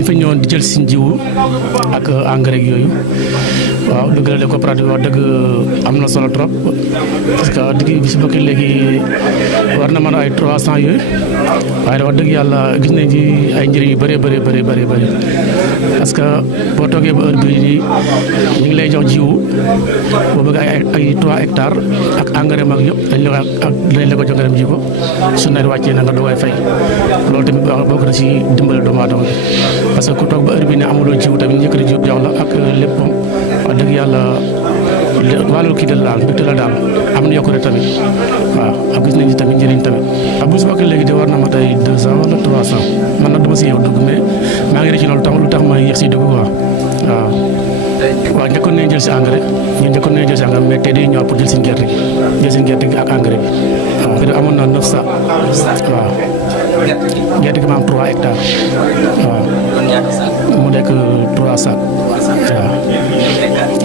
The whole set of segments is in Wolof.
dañ fa ñëwoon di jël si jiwu ak engrais yooyu waaw dëgg la coopérative wax dëgg am na solo trop parce que dëgg bi si bokk léegi war na mën ay 300 yooyu waaye wax dëgg yàlla gis nañ ci ay njëriñ yu bëree bëri parce que boo toogee ba heure bii nii ñu ngi lay jox jiwu boo bëgg ay 3 hectares ak engrais mag yëpp dañ la ko jox nga dem ji ko su nawet wàccee na nga doogay fay loolu tamit bokk na si dimbale doomu aadama bi parce que ku toog ba heure bii ne amuloo jiwu tamit njëkkati jiw jox la ak lépp moom wax dëgg yàlla wàllu kii dal daal mbégte la daal am na yokkute tamit waaw ak gis nañ ci tamit njëriñ tamit ak bu si bokkee léegi de war na ma tey 200 wala 300 man nag dama si yéex dugg mais maa ngi rëcc loolu tax lu tax ma yéex si dugg quoi waaw njëkkoon nañu jël si engrais mais tey dañuy ñëwaat pour jël seen gerte gi ak engrais bi waaw amoon na 900 waaw gerte gi ma am 3 hectares waaw mu nekk 3 sacs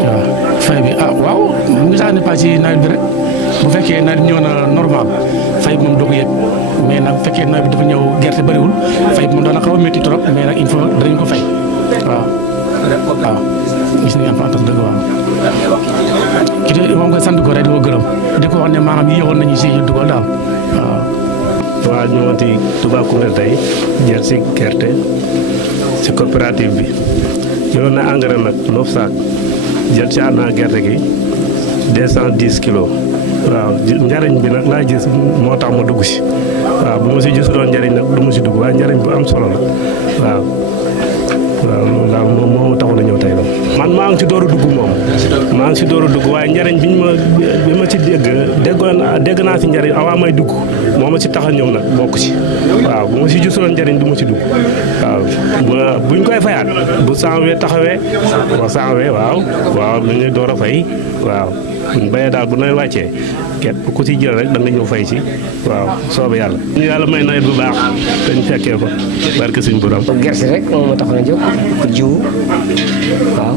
waaw fay bi waaw mu ngi sax ne pas ci nawet bi rek bu fekkee nawet ñëw na normal fay bi moom doo ko yëg mais nag bu fekkee nawet bi dafa ñëw gerte bëriwul fay bi moom dana xaw a métti trop mais nag il faut danañ ko fay waaw gis nañu importance dëgg waaw ki de moom nga sant ko rek di ko gërëm di ko wax ne maanaam yéexoon nañu si dugal daal waaw ñëwoon ci Touba Koungheul tey jël si gerte si coopérative bi jëloon na engrais nag 9 sacs jël ci ànd gerte gi 210 kilos waaw njariñ bi nag laa gis moo tax ma dugg si waaw bu ma si gis doon njariñ nag du ma si dugg waaye njariñ bu am solo la waaw loolu daal moom moo taxoon a ñëw tey moom. man maa ngi si door a dugg moom. maa ngi si door a dugg waaye njariñ bi ma ci dégg naa si njariñ avant may dugg moo ma si tax a ñëw nag bokk ci waaw bu ma si gisoon njariñ du ma si dugg waaw buñ koy fayaat bu 100 taxawee ba 100 waaw lu ñuy door a fay waaw buñ bayee daal bu nooy wàccee képp ku si jël rek da nga ñëw fay ci waaw soobee yàlla. ñu yàlla may nawet bu baax dañ fekkee ko barke suñu borom. gerte rek moom moo taxoon a jóg pour jiwu waaw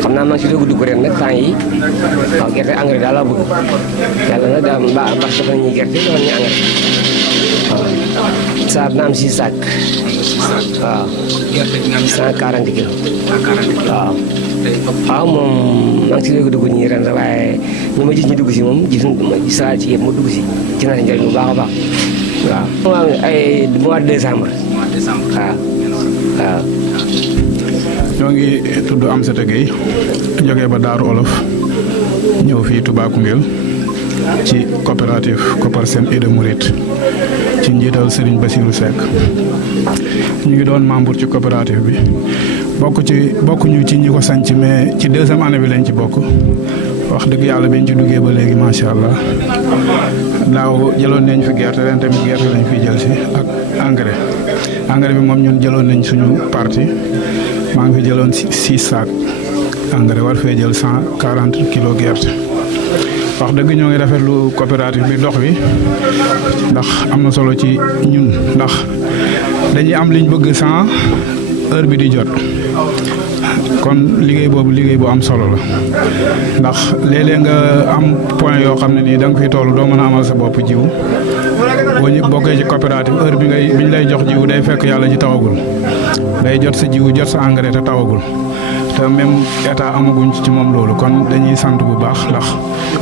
xam naa maa ngi si doog a dugg ren nag temps yi waaw gerte engrais daal laa bëgg yàlla nag daal baax dafa ñuy gerte dafa ñuy engrais waaw saa na am 6 sacs waaw 140 kilos waaw moom maa ngi si doog a dugg ñii ren waaye ñu ma gis ñu dugg si moom gis saa ci yëpp ma dugg si ci naa si njëriñ bu baax a baax waaw ay mois de décembre waaw ñoo ngi tudd Amsata Gueye jógee ba Daaru Olof ñëw fii Touba Koungheul ci coopérative Coparsen Ida Mouride ci njiital Serigne Bassirou Seck ñu ngi doon membre ci coopérative bi bokkuñu ci ñi ko sanc mais ci 2e année bi lañ ci bokk wax dëgg yàlla biñ ci duggee ba léegi macha allah daaw jëloon nañ fi gerte ren tamit gerte lañ fi jël si ak engrais bi moom ñun jëloon nañ suñu parti maa ngi fi jëloon 6 sacs engrais war fee jël 140 kilos gerte wax dëgg ñoo ngi rafetlu coopérative bi dox bi ndax am na solo ci ñun ndax dañuy am liñ bëgg sans heure bi di jot kon liggéey boobu liggéey bu am solo la ndax léeg-léeg nga am point yoo xam ne nii da nga fiy toll doo mën a amal sa bopp jiw boo ñu bokkee ci coopérative heure biñ lay jox jiw day fekk yàlla ji tawagul day jot sa jiw jot sa engrais te tawagul te même état amaguñ ci moom loolu kon dañuy sant bu baax ndax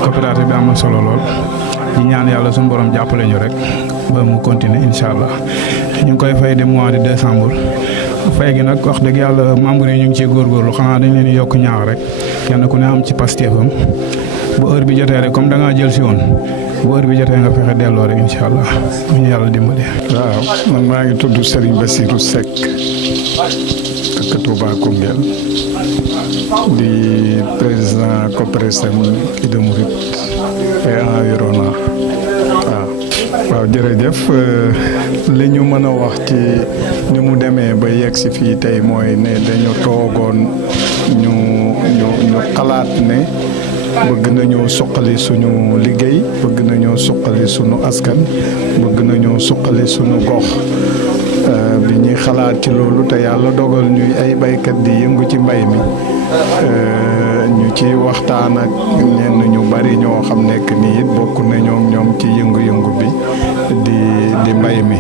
coopérative bi am na solo lool di ñaan yàlla suñu borom jàppale ñu rek ba mu continuer incha allah ñu ngi koy fay de mois de décembre. fay gi nag wax dëgg yàlla membre yi ñu ngi ciy góorgóorlu xanaa dañ leen di yokk ñaax rek kenn ku ne am ci pastéefam bu heure bi jotee rek comme da ngaa jël si woon bu heure bi jotee nga fexe delloo rek incha allah ñu yàlla dimbali. waaw man maa ngi tudd Serigne Bassirou Seck ak Touba Koungheul di président Coparsen Ida Mouride et environnement waaw jërëjëf li ñu mën a wax ci ni mu demee ba yegg si fii tey mooy ne dañu toogoon ñu xalaat ne bëgg nañoo suqali suñu liggéey bëgg nañoo suqali suñu askan bëgg nañoo suqali suñu gox bi ñuy xalaat ci loolu te yàlla dogal ñuy ay baykat di yëngu ci mbay mi ñu ci waxtaan ak ñenn ñu bari ñoo xam nekk nii it bokk nañoo ñoom ci yëngu-yëngu bi di mbay mi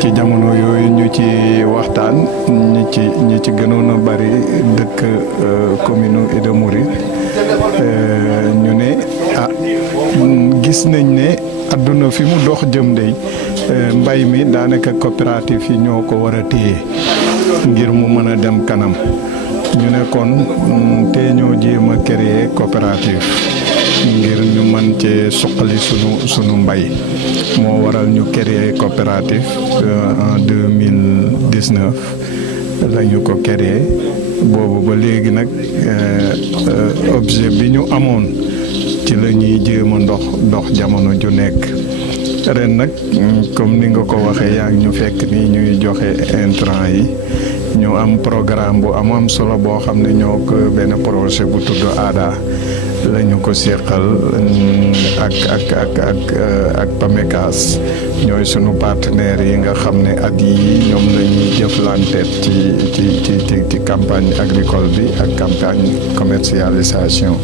ci jamono yooyu ñu ci waxtaan ñi ci gënoon a bari dëkk commune Ida Mouride ñu ne gis nañ ne àdduna fi mu dox jëm dey mbay mi daanaka coopérative yi ñoo ko war a téye ngir mu mën a dem kanam ñu ne kon te ñoo jéem a créer coopérative ngir ñu mën cee suqali sunu mbay moo waral ñu créer coopérative en 2019 la ñu ko créer boobu ba léegi nag objet bi ñu amoon ci la ñuy jéem a dox jamono ju nekk ren nag comme ni nga ko waxee yaa ngi ñu fekk ni ñuy joxe intrant yi ñu am programme bu am solo boo xam ne ñoo ko benn projet bu tudd ADA la ñu ko seqal ak PAMECAS ñooy sunu partenaires yi nga xam ne at yi ñoom la ñuy jëflanteet ci campagne agricole bi ak campagne commercialisation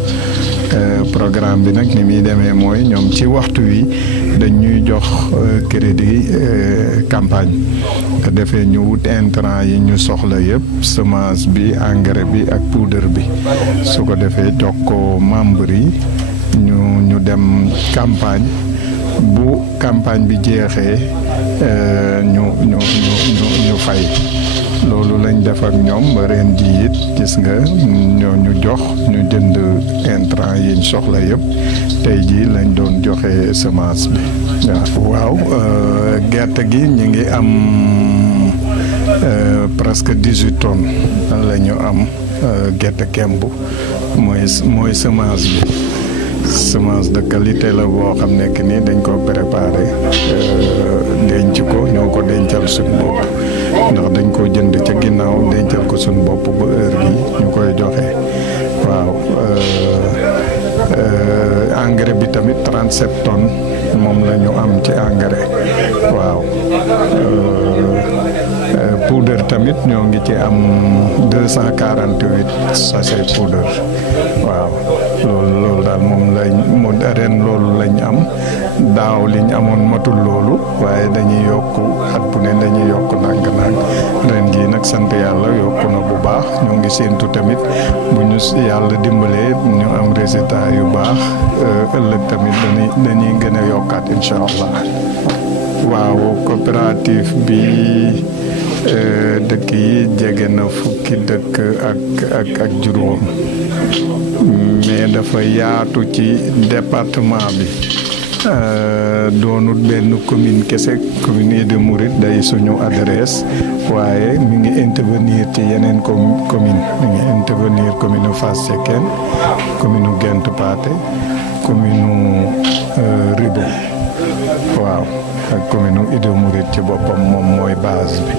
programme bi nag ni muy demee mooy ñoom ci waxtu wi dañ ñuy jox crédit campagne te defee ñu wut intrant yi ñu soxla yëpp semence bi engrais bi ak poudre bi su ko defee jox ko membre yi ñu dem campagne bu campagne bi jeexee ñu fay loolu lañ def ak ñoom ba ren ji it gis nga ñoo ñu jox ñu jënd intrant yiñ soxla yëpp tey ji lañ doon joxe semence bi waaw gerte gi ñu ngi am presque 18 tonnes la ñu am gerte kemb mooy semence bi semence de qualité la boo xam ne que ni dañ ko préparé denc ko ñoo ko dencal suñu bopp ndax dañ ko jënd ca ginnaaw dencal ko suñu bopp ba heure bi ñu koy joxe waaw engrais bi tamit 37 tonnes moom la ñu am ci engrais waaw poudre tamit ñoo ngi ci am 248 sachet poudre waaw loolu daal moom ren loolu lañ am daaw liñ amoon matul loolu waaye dañuy yokk at bu ne dañuy yokk ndànk-ndànk ren gii nag sant yàlla yokku na bu baax ñoo ngi séentu tamit bu ñu yàlla dimbalee ñu am résultat yu baax ëllëg tamit dañuy gën a yokkaat incha allah waaw coopérative bi dëkk yi jege na fukki dëkk ak juróom mais dafa yaatu ci département bi doonut benn commune kese commune Ida Mouride day suñu adresse waaye mi ngi intervenir ci yeneen commune mi ngi intervenir commune Fass Cekkeen commune Gént Pathé commune Ribo waaw ak commune Ida Mouride ci boppam moom mooy base bi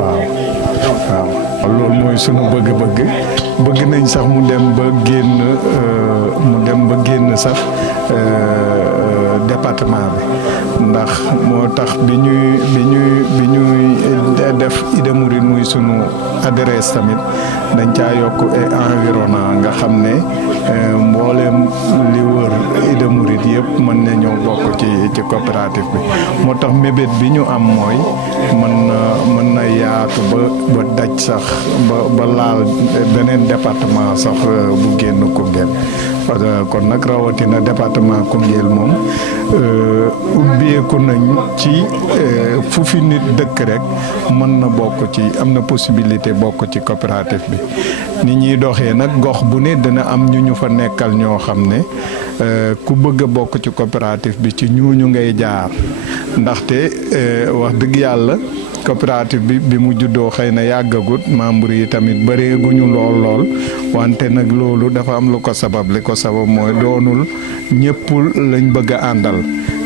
waaw loolu mooy sunu bëgg nañ sax mu dem ba génn sax département bi ndax moo tax bi ñuy def Ida Mouride muy sunu adresse tamit dañ caa yokk environnement nga xam ne mbooleem li wër Ida Mouride yëpp mën nañoo bokk ci coopérative bi moo tax mébét bi ñu am mooy mën na yaatu ba daj sax ba laal beneen département sax bu génn Koungheul kon nag rawatina département Koungheul moom ubbeeku nañ ci fu fi nit dëkk rek mën na bokk ci am na possibilité bokk ci coopérative bi ni ñuy doxee nag gox bu ne dina am ñu fa nekkal ñoo xam ne ku bëgg a bokk ci coopérative bi ci ñooñu ngay jaar ndaxte wax dëgg yàlla coopérative bi mu juddoo xëy na yàggagut membre yi tamit bëreeguñu lool wante nag loolu dafa am lu ko sabab li ko sabab mooy doonul ñëpp lañ bëgg a àndal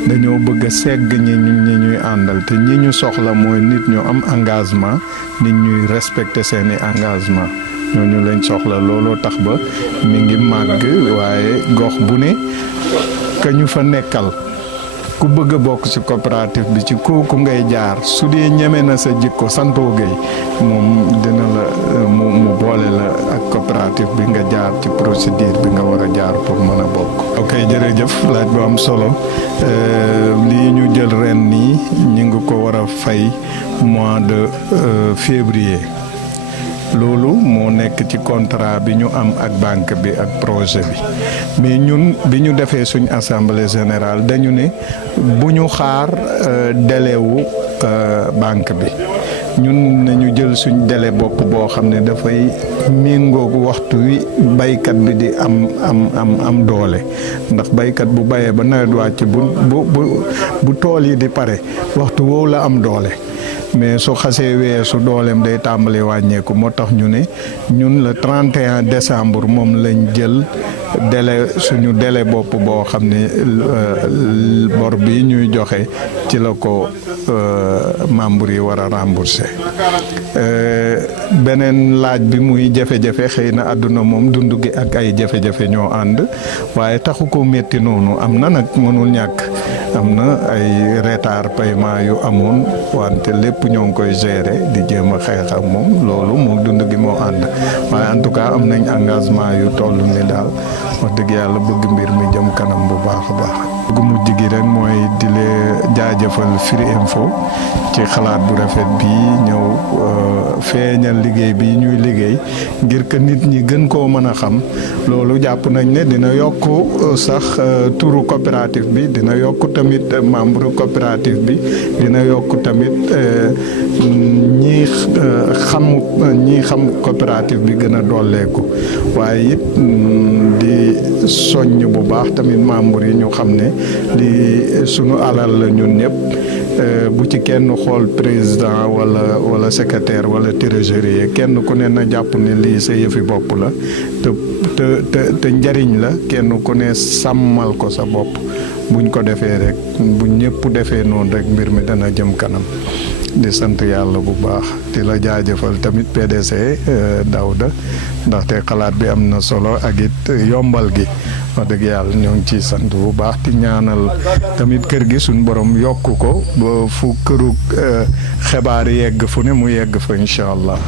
dañoo bëgg a segg ñi ñuy àndal te ñi ñu soxla mooy nit ñu am engagement nit ñuy respecter seeni engagement ñooñu lañ soxla looloo tax ba mi ngi màgg waaye gox bu ne ka ñu fa nekkal ku bëgg a bokk ci coopérative bi ci kooku ngay jaar su dee ñeme na sa jikko santoo gay moom dina la mu boole la ak coopérative bi nga jaar ci procédure bi nga war a jaar pour mën a bokk. ok jërëjëf laaj bu am solo lii ñu jël ren nii ñu ngi ko war a fay mois de février. loolu moo nekk ci contrat bi ñu am ak banque bi ak projet bi mais ñun bi ñu defee suñ assemblée générale dañu ne bu ñu xaar délai wu banque bi ñun nañu jël suñ délai bopp boo xam ne dafay méngoog waxtu wi baykat bi di am doole ndax baykat bu bayee ba nawet wàcc bu tool yi di pare waxtu woowu la am doole. mais su xasee weesu dooleem day tàmbali wàññeeku moo tax ñu ne ñun le 31 décembre moom lañ jël suñu délai bopp boo xam ne bor bi ñuy joxe ci la ko membre yi war a rembourser. beneen laaj bi muy jafe-jafe xëy na àdduna moom dund gi ak ay jafe-jafe ñoo ànd waaye taxu ko métti noonu am na nag mënul ñàkk am na ay retard paiement yu amoon wante lépp ñoo ngi koy gérer di jéem a xeex ak moom loolu moom dund gi moo ànd waaye en tout cas am nañ engagement yu toll ni daal wax dëgg yàlla bëgg mbir mi jëm kanam bu baax a baax. gu mujj gi rek mooy di leen jaajëfal Firi Info ci xalaat bu rafet bi ñëw feeñal liggéey bi ñuy liggéey ngir que nit ñi gën koo mën a xam loolu jàpp nañ ne dina yokk sax turu coopérative bi dina yokk tamit membre coopérative bi dina yokk tamit ñi xam coopérative bi gën a dolleeku waaye it di soññ bu baax tamit membre yi ñu xam ne li sunu alal la ñun ñëpp bu ci kenn xool président wala secrétaire wala trésorier kenn ku ne na jàpp ne lii sa yëfi bopp la te njariñ la kenn ku ne sàmmal ko sa bopp buñ ko defee rek bu ñëpp defee noonu rek mbir mi dana jëm kanam di sant yàlla bu baax di la jaajëfal tamit PDC Daouda ndaxte xalaat bi am na solo ak it yombal gi wax dëgg yàlla ñoo ngi ciy sant bu baax di ñaanal tamit kër gi suñ borom yokk ko ba fu këru xibaar yegg fu ne mu yegg fa incha allah.